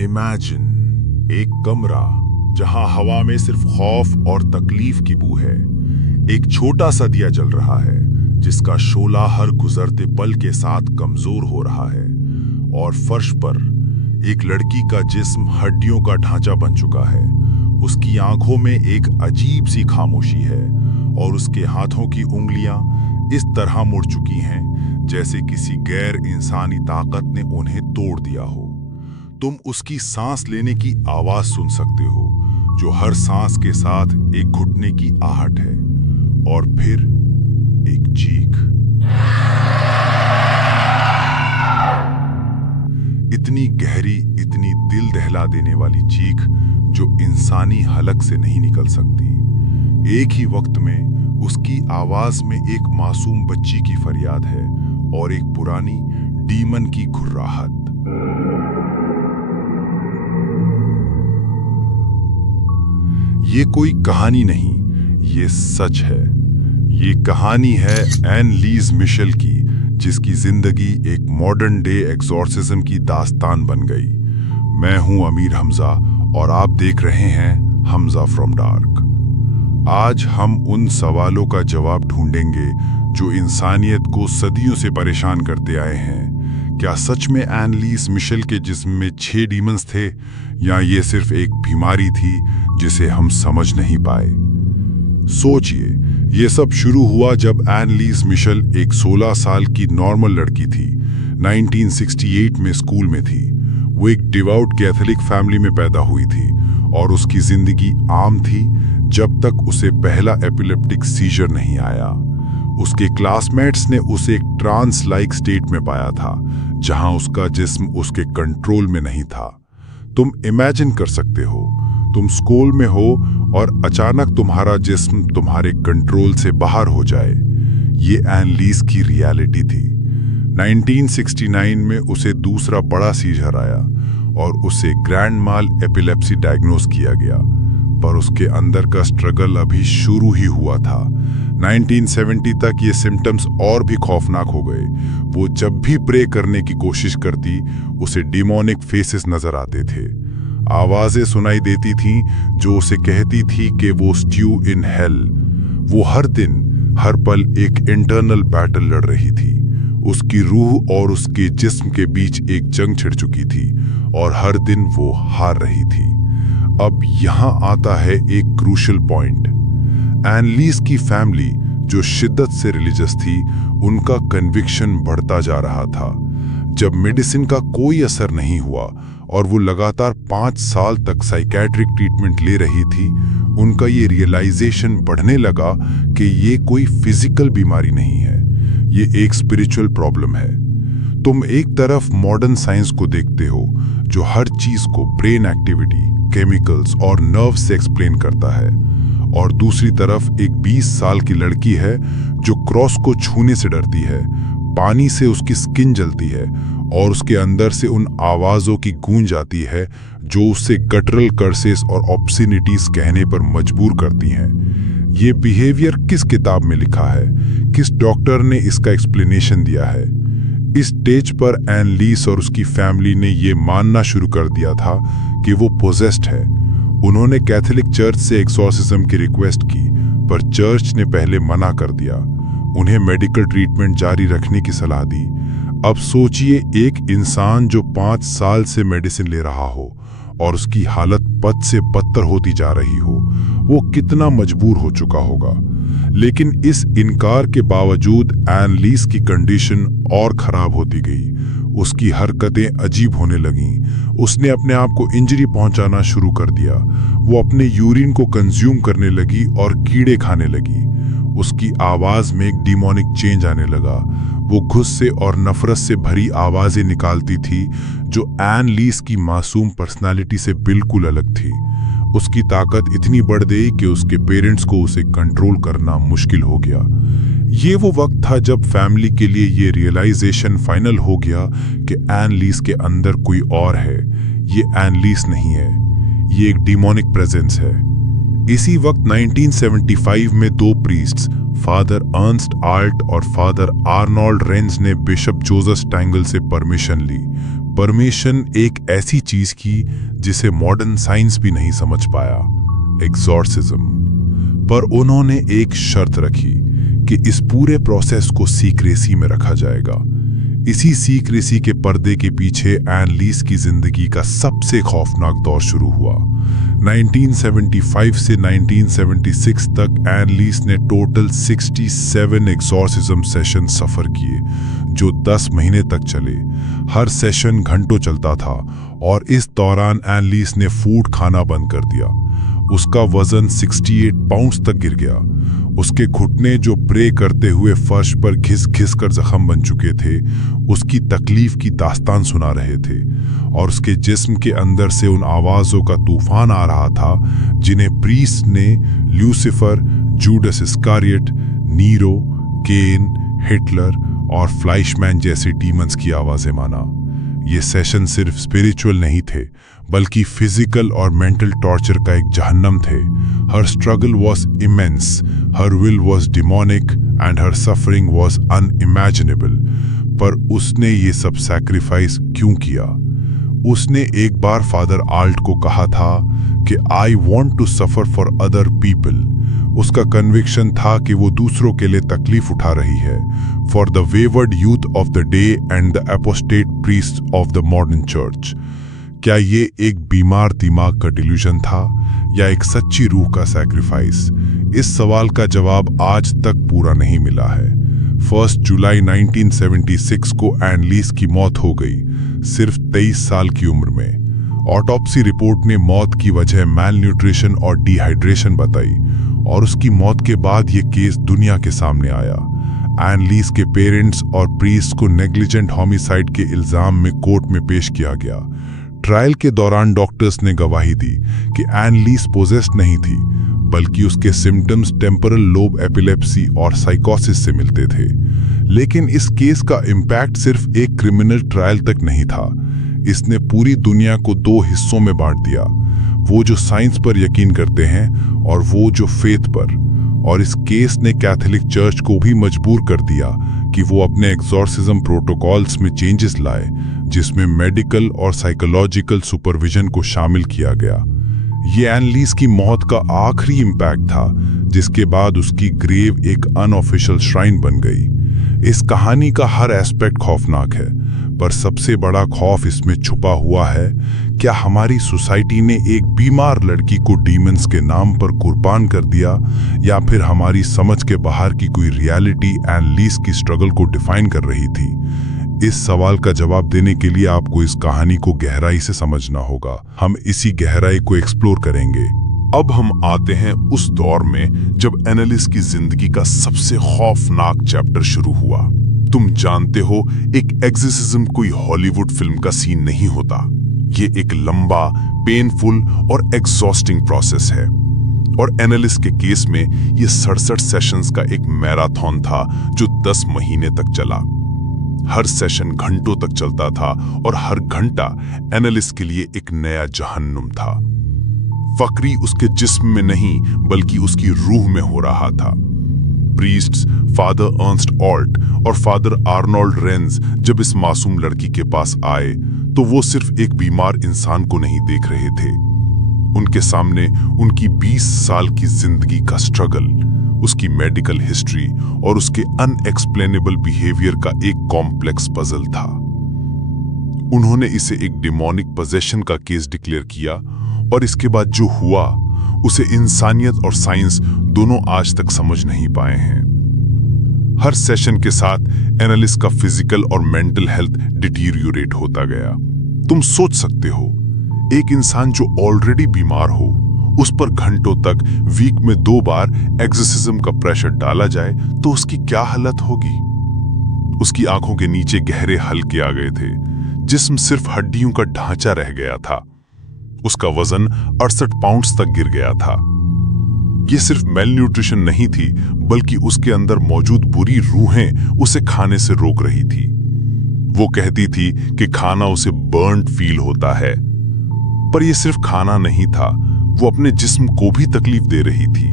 Imagine एक कमरा जहां हवा में सिर्फ खौफ और तकलीफ की बू है। एक छोटा सा दिया जल रहा है जिसका शोला हर गुजरते पल के साथ कमजोर हो रहा है, और फर्श पर एक लड़की का जिस्म हड्डियों का ढांचा बन चुका है। उसकी आंखों में एक अजीब सी खामोशी है और उसके हाथों की उंगलियां इस तरह मुड़ चुकी हैं जैसे किसी गैर इंसानी ताकत ने उन्हें तोड़ दिया हो। तुम उसकी सांस लेने की आवाज सुन सकते हो, जो हर सांस के साथ एक घुटने की आहट है, और फिर एक चीख। इतनी गहरी, इतनी दिल दहला देने वाली चीख जो इंसानी हलक से नहीं निकल सकती। एक ही वक्त में उसकी आवाज में एक मासूम बच्ची की फरियाद है और एक पुरानी डीमन की घुर्राहट। ये कोई कहानी नहीं, ये सच है। ये कहानी है एन लीज मिशेल की, जिसकी जिंदगी एक मॉडर्न डे एक्सॉर्सिज्म की दास्तान बन गई। मैं हूं अमीर हमजा और आप देख रहे हैं हमजा फ्रॉम डार्क। आज हम उन सवालों का जवाब ढूंढेंगे जो इंसानियत को सदियों से परेशान करते आए हैं। क्या सच में एन लीज मिशेल के जिस्म में 6 डीमंस थे, या ये सिर्फ एक बीमारी थी जिसे हम समझ नहीं पाए? सोचिए, ये सब शुरू हुआ जब एन लीज मिशेल एक 16 साल की नॉर्मल लड़की थी। 1968 में स्कूल में थी। वो एक डिवोट कैथोलिक फैमिली में पैदा हुई थी और उसकी जिंदगी आम थी जब तक उसे पहला एपिलेप्टिक सीजर नहीं आया। उसके क्लासमेट्स ने उसे एक ट्रांस लाइक स्टेट में पाया था, जहां उसका जिस्म उसके कंट्रोल में नहीं था। तुम इमेजिन कर सकते हो, तुम स्कूल में हो और अचानक तुम्हारा जिस्म तुम्हारे कंट्रोल से बाहर हो जाए। ये एन लीज की रियलिटी थी। 1969 में उसे दूसरा बड़ा सीजर आया और उसे ग्रैंड माल एपिलेप्सी डायग्नोज किया गया, पर उसके अंदर का स्ट्रगल अभी शुरू ही हुआ था। 1970 तक ये सिम्टम्स और भी खौफनाक हो गए। वो जब भी प्रे करने की कोशिश करती, उसे डिमोनिक फेसेस नजर आते थे। आवाजें सुनाई देती थीं जो उसे कहती थी कि वो स्ट्यू इन हेल। वो हर दिन, हर पल एक इंटरनल बैटल लड़ रही थी। उसकी रूह और उसके जिस्म के बीच एक जंग छिड़ चुकी थी और हर दिन वो हार रही थी। अब यहां आता है एक क्रूशियल पॉइंट। एन लीज की फैमिली, जो शिद्दत से रिलीजियस थी, उनका कन्विक्शन बढ़ता जा रहा था। जब मेडिसिन का कोई असर नहीं हुआ और वो लगातार 5 साल तक साइकेट्रिक ट्रीटमेंट ले रही थी, उनका ये रियलाइजेशन बढ़ने लगा कि ये कोई फिजिकल बीमारी नहीं है, ये एक स्पिरिचुअल प्रॉब्लम है। तुम एक तरफ मॉडर्न साइंस को देखते हो जो हर चीज को ब्रेन एक्टिविटी, केमिकल्स और नर्व से एक्सप्लेन करता है, और दूसरी तरफ एक 20 साल की लड़की है जो क्रॉस को छूने से डरती है, पानी से उसकी स्किन जलती है और उसके अंदर से उन आवाजों की गूंज आती है जो उससे गटरल कर्सेस और ऑब्सिनिटीज कहने पर मजबूर करती हैं। ये बिहेवियर किस किताब में लिखा है? किस डॉक्टर ने इसका एक्सप्लेनेशन दिया है? इस स्टेज पर एन लीज और उसकी फैमिली ने ये मानना शुरू कर दिया था कि वो पोजेस्ड है। उन्होंने कैथोलिक चर्च से एक्सॉर्सिज्म की रिक्वेस्ट की, पर चर्च ने पहले मना कर दिया। उन्हें मेडिकल ट्रीटमेंट जारी रखने की सलाह दी। अब सोचिए, एक इंसान जो 5 साल से मेडिसिन ले रहा हो और उसकी हालत बद से बदतर होती जा रही हो, वो कितना मजबूर हो चुका होगा। लेकिन इस इनकार के बावजूद एन लीज की कंडीशन और खराब होती गई। उसकी हरकतें अजीब होने लगीं। उसने अपने आप को इंजरी पहुंचाना शुरू कर दिया। वो अपने यूरिन को कंज्यूम करने लगी और कीड़े खाने लगी। उसकी आवाज में एक डिमोनिक चेंज आने लगा। वो गुस्से और नफरत से भरी आवाजें निकालती थी जो एन लीज की मासूम पर्सनालिटी से बिल्कुल अलग थी। उसकी ताकत इतनी बढ़ गई कि उसके पेरेंट्स को उसे कंट्रोल करना मुश्किल हो गया। ये वो वक्त था जब फैमिली के लिए ये रियलाइजेशन फाइनल हो गया कि एन लीज के अंदर कोई और है। ये एन लीज नहीं है, ये एक डिमोनिक प्रेजेंस है। इसी वक्त 1975 में 2 प्रीस्ट्स, फादर अर्नस्ट आल्ट और फादर आर्नोल्ड रेंज ने बिशप जोसेफ स्टैंगल से परमिशन ली। परमेशन एक ऐसी चीज की जिसे मॉडर्न साइंस भी नहीं समझ पाया, एग्जॉर्सिज्म। पर उन्होंने एक शर्त रखी कि इस पूरे प्रोसेस को सीक्रेसी में रखा जाएगा। इसी सीक्रेसी के पर्दे के पीछे एन लीस की जिंदगी का सबसे खौफनाक दौर शुरू हुआ। 1975 से 1976 तक एन लीस ने टोटल 67 एग्जॉर्सिज्म सेशन सफर किए, जो 10 महीने तक चले। हर सेशन घंटों चलता था और इस दौरान एन लीस ने फूड खाना बंद कर दिया। उसका वजन 68 पाउंड्स तक गिर गया। उसके घुटने जो प्रे करते हुए फर्श पर घिस घिस कर जख्म बन चुके थे, उसकी तकलीफ की दास्तान सुना रहे थे, और उसके जिस्म के अंदर से उन आवाजों का तूफान आ रहा था जिन्हें प्रीस्ट ने ल्यूसिफर, जूडस इस्कारियट, नीरो, केन, हिटलर और फ्लाइशमैन जैसे डीमंस की आवाजें माना। ये सेशन सिर्फ स्पिरिचुअल नहीं थे, बल्कि फिजिकल और मेंटल टॉर्चर का एक जहन्नम थे। Her struggle was immense, her will was demonic and her suffering was unimaginable. पर उसने ये सब सैक्रिफाइस क्यों किया? उसने एक बार फादर आल्ट को कहा था कि I want to suffer for other people. उसका कन्विक्शन था कि वो दूसरों के लिए तकलीफ उठा रही है, for the wayward youth of the day and the apostate priest of the modern church. क्या ये एक बीमार दिमाग का डिल्यूजन था या एक सच्ची रूह का सैक्रिफाइस? इस सवाल का जवाब आज तक पूरा नहीं मिला है। 1 जुलाई 1976 को एन लीस की मौत हो गई, सिर्फ 23 साल की उम्र में। ऑटोप्सी रिपोर्ट ने मौत की वजह मैल न्यूट्रिशन और डिहाइड्रेशन बताई, और उसकी मौत के बाद ये केस दुनिया के सामने आया। एन लीस के पेरेंट्स और प्रीस्ट को नेग्लिजेंट होमिसाइड के इल्जाम में कोर्ट में पेश किया गया। ट्रायल के दौरान डॉक्टर्स ने गवाही दी कि एन लीस पोजेस्ड नहीं थी, बल्कि उसके सिम्टम्स टेम्परल लोब एपिलेप्सी और साइकोसिस से मिलते थे। लेकिन इस केस का इम्पैक्ट सिर्फ एक क्रिमिनल ट्रायल तक नहीं था। इसने पूरी दुनिया को दो हिस्सों में बांट दिया, वो जो साइंस पर यकीन करते हैं और वो जो फेथ पर। और इस केस ने कैथोलिक चर्च को भी मजबूर कर दिया कि वो अपने एग्जॉर्सिज्म प्रोटोकॉल्स में चेंजेस लाए, जिसमें मेडिकल और साइकोलॉजिकल सुपरविजन को शामिल किया गया। ये एन लीस की मौत का आखिरी इम्पैक्ट था, जिसके बाद उसकी ग्रेव एक अनऑफिशियल श्राइन बन गई। इस कहानी का हर एस्पेक्ट खौफनाक है, पर सबसे बड़ा खौफ इसमें छुपा हुआ है। क्या हमारी सोसाइटी ने एक बीमार लड़की को डीमंस के नाम पर कुर्बान कर दिया, या फिर हमारी समझ के बाहर की कोई रियलिटी एन लीस की स्ट्रगल को डिफाइन कर रही थी? इस सवाल का जवाब देने के लिए आपको इस कहानी को गहराई से समझना होगा। हम इसी गहराई को एक्सप्लोर करेंगे। अब हम आते हैं उस दौर में जब एनालिस की जिंदगी का सबसे खौफनाक चैप्टर शुरू हुआ। तुम जानते हो, एक एक्सोर्सिज्म कोई हॉलीवुड फिल्म का सीन नहीं होता। ये एक लंबा, पेनफुल और एग्जॉस्टिंग प्रोसेस है। और एनालिस के केस में ये 67 सेशंस का एक मैराथन था जो 10 महीने तक चला। हर सेशन घंटों तक चलता था और हर घंटा एनालिस के लिए एक नया जहन्नुम था। फकरी उसके जिस्म में नहीं, बल्कि उसकी रूह में हो रहा था। प्रीस्ट्स फादर अर्नस्ट ऑल्ट और फादर आर्नोल्ड रेंज जब इस मासूम लड़की के पास आए, तो वो सिर्फ एक बीमार इंसान को नहीं देख रहे थे। उनके सामने उनकी 20 साल की जिंदगी का स्ट्रगल, उसकी मेडिकल हिस्ट्री और उसके अनएक्सप्लेनेबल बिहेवियर का एक कॉम्प्लेक्स पजल था। उन्होंने इसे एक डिमोनिक पोजेशन का केस डिक्लेयर किया, और इसके बाद जो हुआ उसे इंसानियत और साइंस दोनों आज तक समझ नहीं पाए हैं। हर सेशन के साथ एनालिस का फिजिकल और मेंटल हेल्थ डिटीरियोरेट होता गया। तुम सोच सकते हो, एक इंसान जो ऑलरेडी बीमार हो, उस पर घंटों तक वीक में 2 बार एक्सोर्सिज्म का प्रेशर डाला जाए तो उसकी क्या हालत होगी। उसकी आंखों के नीचे गहरे हल्के आ गए थे, जिस्म सिर्फ हड्डियों का ढांचा रह गया था। उसका वजन 68 पाउंड्स तक गिर गया था। यह सिर्फ मेल न्यूट्रिशन नहीं थी, बल्कि उसके अंदर मौजूद बुरी रूहें उसे खाने से रोक रही थी। वो कहती थी कि खाना उसे बर्न्ड फील होता है, पर यह सिर्फ खाना नहीं था, वो अपने जिस्म को भी तकलीफ दे रही थी।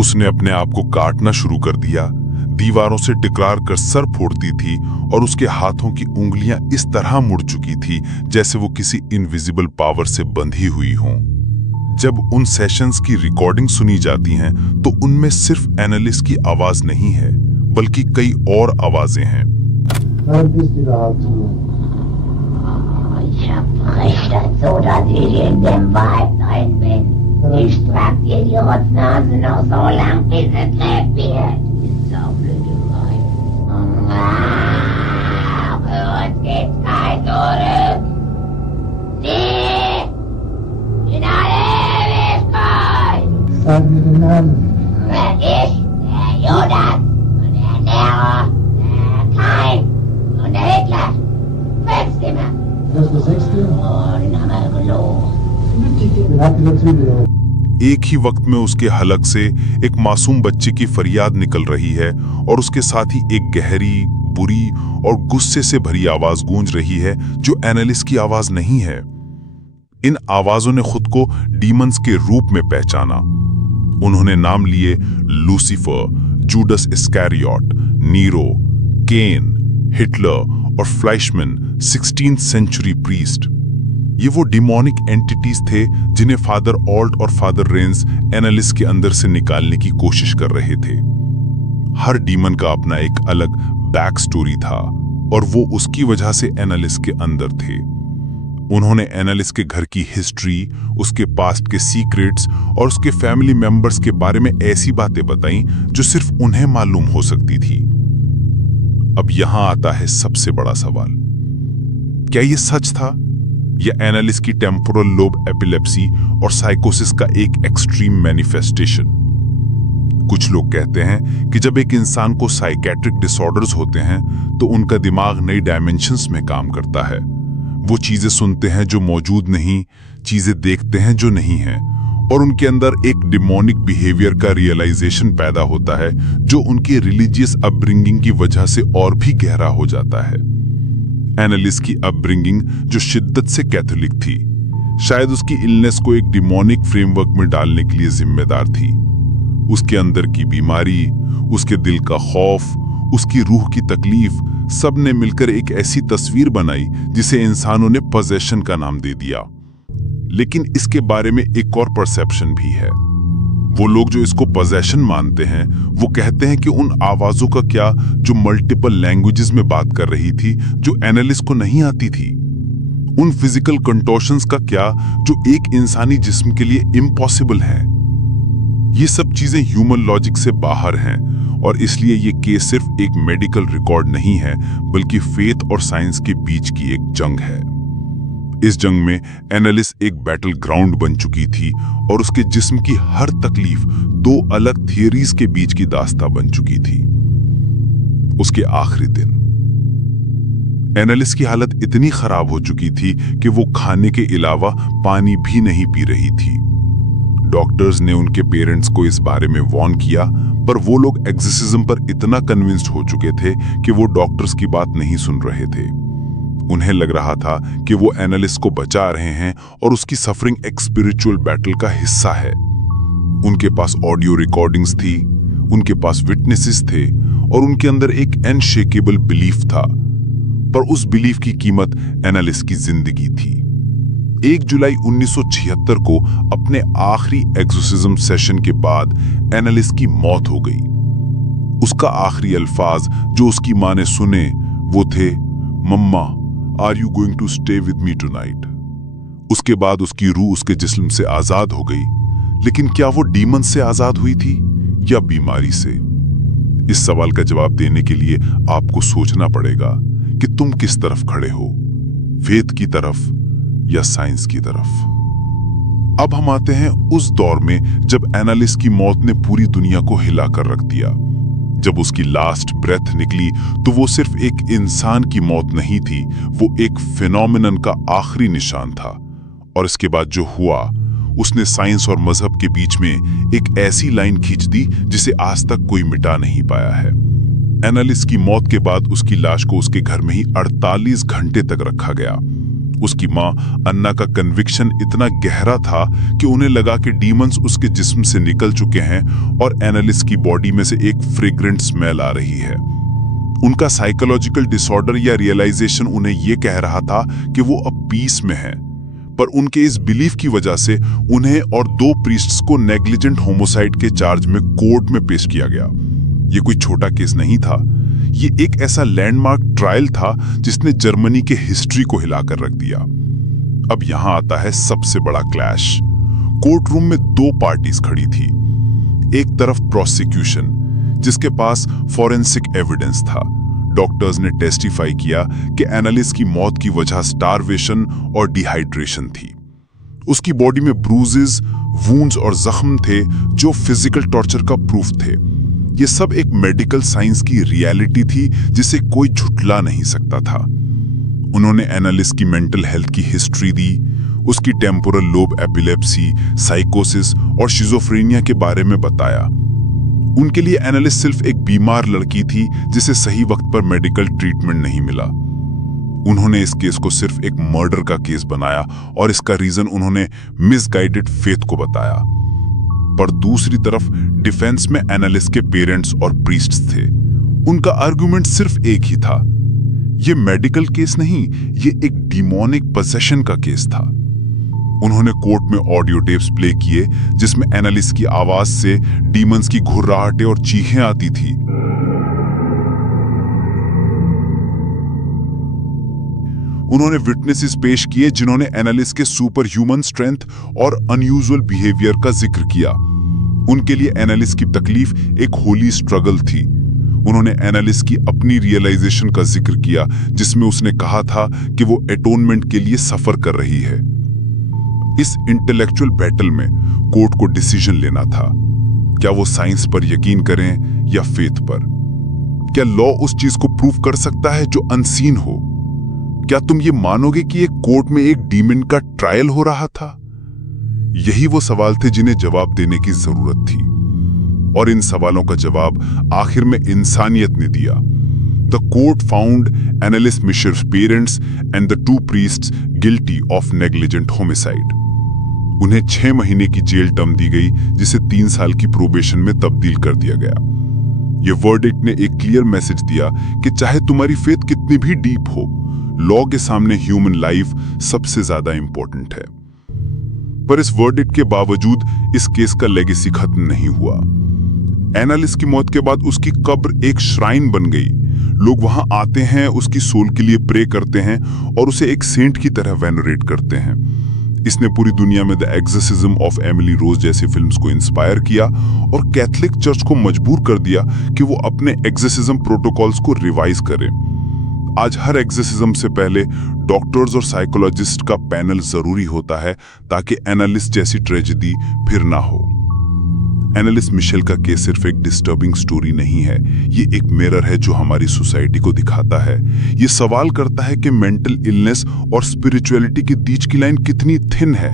उसने अपने आप को काटना शुरू कर दिया, दीवारों से टकरा कर सर फोड़ती थी और उसके हाथों की उंगलियां इस तरह मुड़ चुकी थी जैसे वो किसी इनविजिबल पावर से बंधी हुई हों। जब उन सेशंस की रिकॉर्डिंग सुनी जाती हैं तो उनमें सिर्फ एनालिस्ट की आवाज नहीं है बल्कि कई और आवाजें हैं। Ich verbricht das so, dass ich in dem Wald drin bin. Ich trag dir die Rotznase noch so lang, bis es lebt wird. Die saublöde Weib. Für uns gibt's kein Zurück. Nie! In alle Ewigkeit! Sag mir den Namen. Ich, der Judas und der Nero, der Kain und der Hitler. Fünfte Mal. Das ist der sechste. Und Amalgalo. Den habt ihr natürlich. एक ही वक्त में उसके हलक से एक मासूम बच्चे की फरियाद निकल रही है और उसके साथ ही एक गहरी, बुरी और गुस्से से भरी आवाज गूंज रही है जो एनालिस्ट की आवाज नहीं है। इन आवाजों ने खुद को डीमंस के रूप में पहचाना। उन्होंने नाम लिए लूसीफर, जूडस इस्कैरियोट, नीरो, केन, हिटलर और फ्लाइशमैन, 16th सेंचुरी प्रीस्ट। ये वो डिमोनिक एंटिटीज थे जिन्हें फादर ऑल्ट और फादर रेंस एनालिस्ट के अंदर से निकालने की कोशिश कर रहे थे। हर डीमन का अपना एक अलग बैक स्टोरी था और वो उसकी वजह से एनालिस्ट के अंदर थे। उन्होंने एनालिस्ट के घर की हिस्ट्री, उसके पास्ट के सीक्रेट्स और उसके फैमिली मेंबर्स के बारे में ऐसी बातें बताई जो सिर्फ उन्हें मालूम हो सकती थी। अब यहां आता है सबसे बड़ा सवाल, क्या ये सच था या एनालिस्ट की टेम्पोरल लोब एपिलेप्सी और साइकोसिस का एक एक्सट्रीम मैनिफेस्टेशन? कुछ लोग कहते हैं कि जब एक इंसान को साइकेट्रिक डिसऑर्डर्स होते हैं तो उनका दिमाग नई डायमेंशंस में काम करता है। वो चीजें सुनते हैं जो मौजूद नहीं, चीजें देखते हैं जो नहीं हैं, और उनके अंदर एक डिमोनिक बिहेवियर का रियलाइजेशन पैदा होता है जो उनकी रिलीजियस अपब्रिंगिंग की वजह से और भी गहरा हो जाता है। एनालिस्ट की अपब्रिंगिंग जो शिद्दत से कैथोलिक थी, शायद उसकी इलनेस को एक डिमोनिक फ्रेमवर्क में डालने के लिए जिम्मेदार थी। उसके अंदर की बीमारी, उसके दिल का खौफ, उसकी रूह की तकलीफ, सब ने मिलकर एक ऐसी तस्वीर बनाई जिसे इंसानों ने पोजेशन का नाम दे दिया। लेकिन इसके बारे में एक और परसेप्शन भी है। वो लोग जो इसको पोजेशन मानते हैं वो कहते हैं कि उन आवाजों का क्या जो मल्टीपल लैंग्वेजेस में बात कर रही थी जो एनालिस्ट को नहीं आती थी। उन फिजिकल कंटोर्शंस का क्या जो एक इंसानी जिस्म के लिए इम्पॉसिबल है। ये सब चीजें ह्यूमन लॉजिक से बाहर हैं और इसलिए ये केस सिर्फ एक मेडिकल रिकॉर्ड नहीं है बल्कि फेथ और साइंस के बीच की एक जंग है। इस जंग में एनालिस्ट एक बैटल ग्राउंड बन चुकी थी और उसके जिस्म की हर तकलीफ दो अलग थियरीज के बीच की दास्तां बन चुकी थी। उसके आखिरी दिन एनालिस्ट की हालत इतनी खराब हो चुकी थी कि वो खाने के अलावा पानी भी नहीं पी रही थी। डॉक्टर्स ने उनके पेरेंट्स को इस बारे में वार्न किया, पर वो लोग एक्सोर्सिज्म पर इतना कन्विंस्ड हो चुके थे कि वो डॉक्टर्स की बात नहीं सुन रहे थे। उन्हें लग रहा था कि वो एनालिस्ट को बचा रहे हैं और उसकी सफरिंग एक स्पिरिचुअल बैटल का हिस्सा है। उनके पास ऑडियो रिकॉर्डिंग्स थी, उनके पास विटनेसेस थे और उनके अंदर एक अनशेकेबल बिलीफ था, पर उस बिलीफ की कीमत एनालिस्ट की जिंदगी थी। 1 जुलाई 1976 को अपने आखिरी एक्सोर्सिज्म सेशन के बाद एनालिस्ट की मौत हो गई। उसका आखिरी अल्फाज जो उसकी मां ने सुने वो थे, mama are you going to stay with me tonight. उसके बाद उसकी रूह उसके जिस्म से आजाद हो गई, लेकिन क्या वो डीमन से आजाद हुई थी या बीमारी से? इस सवाल का जवाब देने के लिए आपको सोचना पड़ेगा कि तुम किस तरफ खड़े हो, फेथ की तरफ या साइंस की तरफ। अब हम आते हैं उस दौर में जब एनालिस्ट की मौत ने पूरी दुनिया को हिलाकर रख दिया। जब उसकी लास्ट ब्रेथ निकली तो वो सिर्फ एक इंसान की मौत नहीं थी, वो एक फिनोमिनन का आखिरी निशान था। और इसके बाद जो हुआ, उसने साइंस और मजहब के बीच में एक ऐसी लाइन खींच दी जिसे आज तक कोई मिटा नहीं पाया है। एनालिस्ट की मौत के बाद उसकी लाश को उसके घर में ही 48 घंटे तक रखा गया। उसकी माँ अन्ना का कन्विक्शन इतना गहरा था कि उन्हें लगा कि डीमंस उसके जिस्म से निकल चुके हैं और एनालिस की बॉडी में से एक फ्रेग्रेंट स्मेल आ रही है। उनका साइकोलॉजिकल डिसऑर्डर या रियलाइजेशन उन्हें यह कह रहा था कि वो अब पीस में है, पर उनके इस बिलीफ की वजह से उन्हें और 2 प्रीस्ट्स को नेग्लिजेंट होमोसाइड के चार्ज में कोर्ट में पेश किया गया। ये कोई छोटा केस नहीं था, ये एक ऐसा लैंडमार्क ट्रायल था जिसने जर्मनी के हिस्ट्री को हिलाकर रख दिया। अब यहां आता है सबसे बड़ा क्लैश। कोर्ट रूम में 2 पार्टीज खड़ी थी। एक तरफ प्रोसिक्यूशन, जिसके पास फॉरेंसिक एविडेंस था। डॉक्टर्स ने टेस्टिफाई किया कि एनालिस की मौत की वजह स्टारवेशन और डिहाइड्रेशन थी। उसकी बॉडी में ब्रूजेस, वुंड्स और जख्म थे जो फिजिकल टॉर्चर का प्रूफ थे। ये सब एक मेडिकल साइंस की रियलिटी थी जिसे कोई झुठला नहीं सकता था। उन्होंने एनालिस की मेंटल हेल्थ की हिस्ट्री दी, उसकी टेम्पोरल लोब एपिलेप्सी, साइकोसिस और शिजोफ्रेनिया के बारे में बताया। उनके लिए एनालिस सिर्फ एक बीमार लड़की थी जिसे सही वक्त पर मेडिकल ट्रीटमेंट नहीं मिला। उन्होंने इस केस को सिर्फ एक मर्डर का केस बनाया और इसका रीजन उन्होंने मिसगाइडेड फेथ को बताया। पर दूसरी तरफ डिफेंस में एनालिस के पेरेंट्स और प्रीस्ट्स थे। उनका आर्गुमेंट सिर्फ एक ही था, ये मेडिकल केस नहीं, ये एक डिमोनिक पोजेशन का केस था। उन्होंने कोर्ट में ऑडियो टेप्स प्ले किए जिसमें एनालिस की आवाज से डीमंस की घुर्राहटें और चीखें आती थी। उन्होंने विटनेसेस पेश किए जिन्होंने एनालिस के सुपर ह्यूमन स्ट्रेंथ और अनयूजुअल बिहेवियर का जिक्र किया। उनके लिए एनालिस की तकलीफ एक होली स्ट्रगल थी। उन्होंने एनालिस की अपनी रियलाइजेशन का जिक्र किया जिसमें उसने कहा था कि वो एटोनमेंट के लिए सफर कर रही है। इस इंटेलेक्चुअल बैटल में कोर्ट को डिसीजन लेना था, क्या वो साइंस पर यकीन करें या फेथ पर। क्या लॉ उस चीज को प्रूव कर सकता है जो अनसीन हो? क्या तुम ये मानोगे कि एक कोर्ट में एक डीमन का ट्रायल हो रहा था? यही वो सवाल थे जिन्हें जवाब देने की जरूरत थी, और इन सवालों का जवाब आखिर में इंसानियत ने दिया। The court found Annelies Michels' parents and the 2 priests guilty of negligent homicide. उन्हें 6 महीने की जेल टर्म दी गई जिसे 3 साल की प्रोबेशन में तब्दील कर दिया गया। यह वर्डिक्ट ने एक क्लियर मैसेज दिया कि चाहे तुम्हारी फेथ कितनी भी डीप हो, लॉ के सामने ह्यूमन लाइफ सबसे ज्यादा इंपॉर्टेंट है। पर इस वर्डिक्ट के बावजूद इस केस का लेगेसी खत्म नहीं हुआ। एनालिस की मौत के बाद उसकी कब्र एक श्राइन बन गई। लोग वहां आते हैं, उसकी सोल के लिए प्रे करते हैं और उसे एक सेंट की तरह वेनरेट करते हैं। इसने पूरी दुनिया में the exorcism of Emily Rose जैसी फिल्म्स को इंस्पायर किया और कैथोलिक चर्च को मजबूर कर दिया कि वो अपने एक्सोर्सिज्म प्रोटोकॉल्स को रिवाइज करे। आज हर एक्सोर्सिज्म से पहले डॉक्टर्स और साइकोलॉजिस्ट का पैनल जरूरी होता है ताकि एनालिस जैसी ट्रेजेडी फिर ना हो। एनालिस मिशेल का केस सिर्फ एक डिस्टर्बिंग स्टोरी नहीं है, ये एक मिरर है जो हमारी सोसाइटी को दिखाता है। ये सवाल करता है कि मेंटल इलनेस और स्पिरिचुअलिटी के बीच की लाइन कितनी थिन है।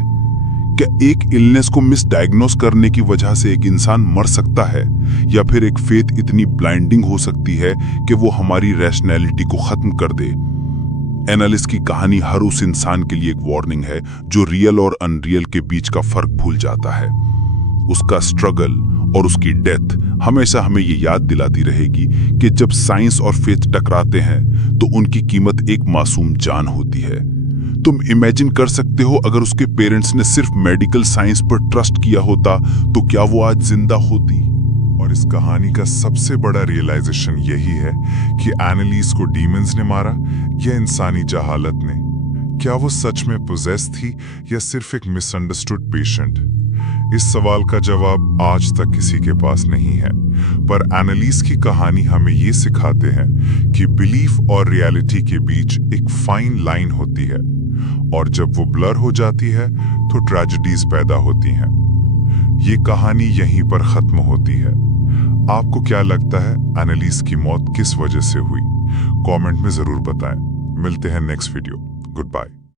क्या एक इलनेस को मिसडायग्नोस करने की वजह से एक इंसान मर सकता है, या फिर एक फेथ इतनी ब्लाइंडिंग हो सकती है कि वो हमारी रैशनैलिटी को खत्म कर दे। एनालिस की कहानी हर उस इंसान के लिए एक वार्निंग है जो रियल और अनरियल के बीच का फर्क भूल जाता है। उसका स्ट्रगल और उसकी डेथ हमेशा हमें ये याद दिलाती रहेगी कि जब साइंस और फेथ टकराते हैं तो उनकी कीमत एक मासूम जान होती है। तुम इमेजिन कर सकते हो अगर उसके पेरेंट्स ने सिर्फ मेडिकल साइंस पर ट्रस्ट किया होता तो क्या वो आज जिंदा होती? और इस कहानी का सबसे बड़ा रियलाइजेशन यही है कि एनालिस को डीमंस ने मारा या इंसानी जहालत ने। क्या वो सच में पोजेस थी या सिर्फ एक मिसअंडरस्टूड पेशेंट? इस सवाल का जवाब आज तक किसी के पास नहीं है, पर एनालिस की कहानी हमें ये सिखाते हैं कि बिलीफ और रियलिटी के बीच एक फाइन लाइन होती है, और जब वो ब्लर हो जाती है तो ट्रेजेडीज पैदा होती हैं। ये कहानी यहीं पर खत्म होती है। आपको क्या लगता है एनालिस की मौत किस वजह से हुई? कमेंट में जरूर बताएं। मिलते हैं नेक्स्ट वीडियो। Good bye.